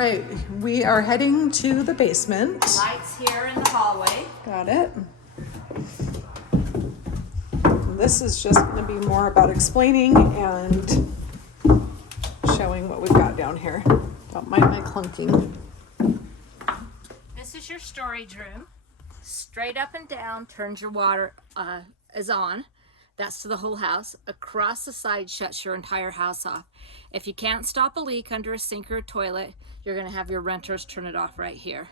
All right, we are heading to the basement. Lights here in the hallway. Got it. This is just going to be more about explaining and showing what we've got down here. Don't mind my clunking. This is your storage room. Straight up and down turns your water is on. That's to the whole house. Across the side shuts your entire house off. If you can't stop a leak under a sink or a toilet, you're going to have your renters turn it off right here.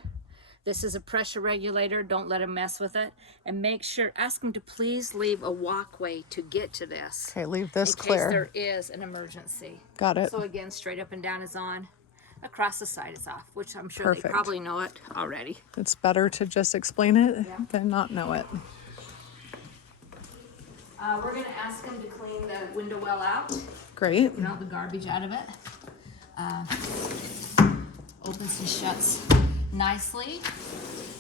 This is a pressure regulator. Don't let them mess with it. And make sure, ask them to please leave a walkway to get to this. Okay, leave this in clear. case there is an emergency. Got it. So again, straight up and down is on. Across the side is off, which I'm sure Perfect. they probably know it already. It's better to just explain it Yeah. than not know it. We're going to ask them to clean the window well out. Great. Get all the garbage out of it. Opens and shuts nicely.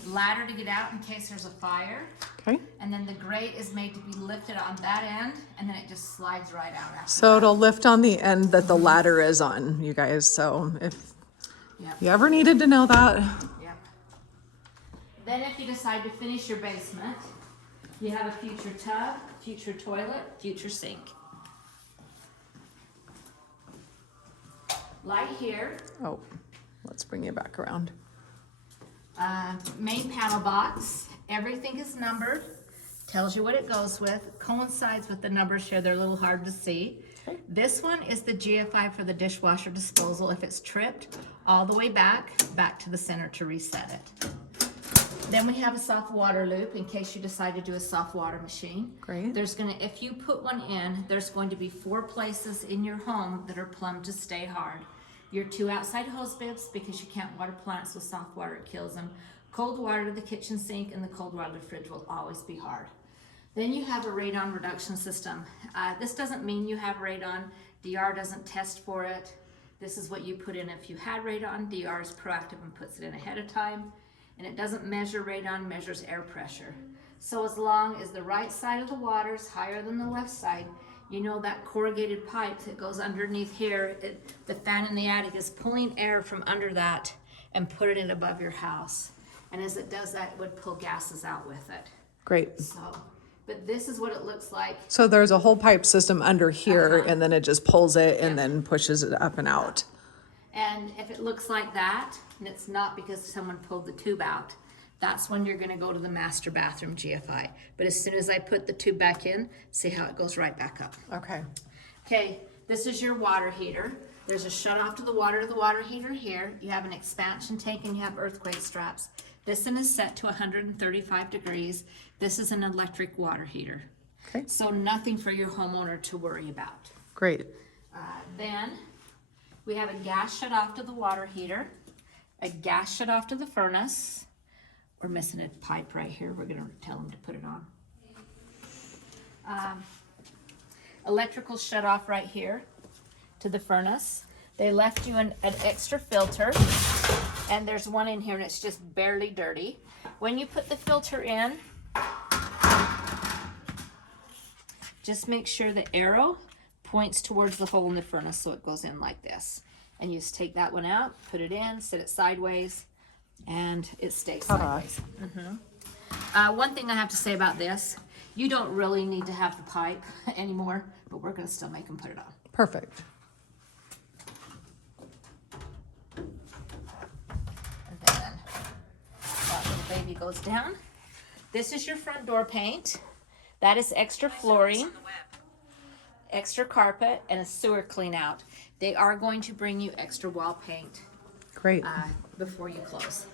Ladder to get out in case there's a fire. Okay. And then the grate is made to be lifted on that end, and then it just slides right out after So that. it'll lift on the end that the ladder is on, you guys. So if Yep. you ever needed to know that, Yep. Then if you decide to finish your basement, you have a future tub, future toilet, future sink. Light here. oh, let's bring you back around. Main panel box. Everything is numbered. Tells you what it goes with. Coincides with the numbers here. They're a little hard to see. Okay. This one is the GFI for the dishwasher disposal. If it's tripped, all the way back to the center to reset it. Then we have a soft water loop in case you decide to do a soft water machine. Great. There's gonna, if you put one in, there's going to be 4 places in your home that are plumbed to stay hard. Your 2 outside hose bibs, because you can't water plants with soft water, it kills them. Cold water to the kitchen sink, and the cold water to the fridge will always be hard. Then you have a radon reduction system. This doesn't mean you have radon. DR doesn't test for it. This is what you put in if you had radon. DR is proactive and puts it in ahead of time. And it doesn't measure radon, measures air pressure. So as long as the right side of the water is higher than the left side, you know that corrugated pipe that goes underneath here, the fan in the attic is pulling air from under that and putting it above your house. And as it does that, it would pull gases out with it. Great. So, but this is what it looks like. So there's a whole pipe system under here, Uh-huh. and then it just pulls it and Yeah. then pushes it up and out. And if it looks like that, and it's not because someone pulled the tube out, that's when you're gonna go to the master bathroom GFI. But as soon as I put the tube back in, see how it goes right back up. Okay. Okay, this is your water heater. There's a shut off to the water heater here. You have an expansion tank and you have earthquake straps. This one is set to 135 degrees. This is an electric water heater. Okay. So nothing for your homeowner to worry about. Great. Then we have a gas shut off to the water heater, a gas shut off to the furnace. We're missing a pipe right here. We're gonna tell them to put it on. Electrical shut off right here to the furnace. They left you an extra filter, and there's one in here and it's just barely dirty. When you put the filter in, just make sure the arrow points towards the hole in the furnace so it goes in like this. And you just take that one out, put it in, set it sideways, and it stays sideways. One thing I have to say about this, you don't really need to have the pipe anymore, but we're gonna still make them put it on. Perfect. And then that little baby goes down. This is your front door paint. That is extra flooring, extra carpet, and a sewer clean out. They are going to bring you extra wall paint Great. before you close.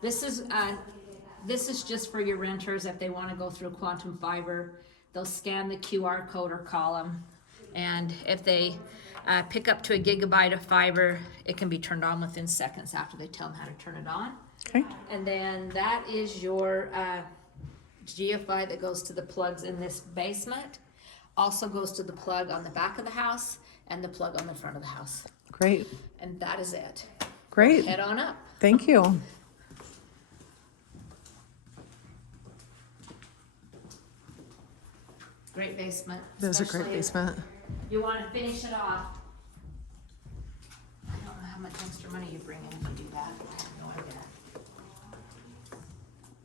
This is just for your renters if they want to go through Quantum Fiber. They'll scan the QR code or call them, and if they pick up to a gigabyte of fiber, it can be turned on within seconds after they tell them how to turn it on. Okay. And then that is your GFI that goes to the plugs in this basement. Also goes to the plug on the back of the house and the plug on the front of the house. Great. And that is it. Great. Head on up. Thank you. Great basement. It is a great especially if basement. You want to finish it off. I don't know how how much extra money you bring in if you do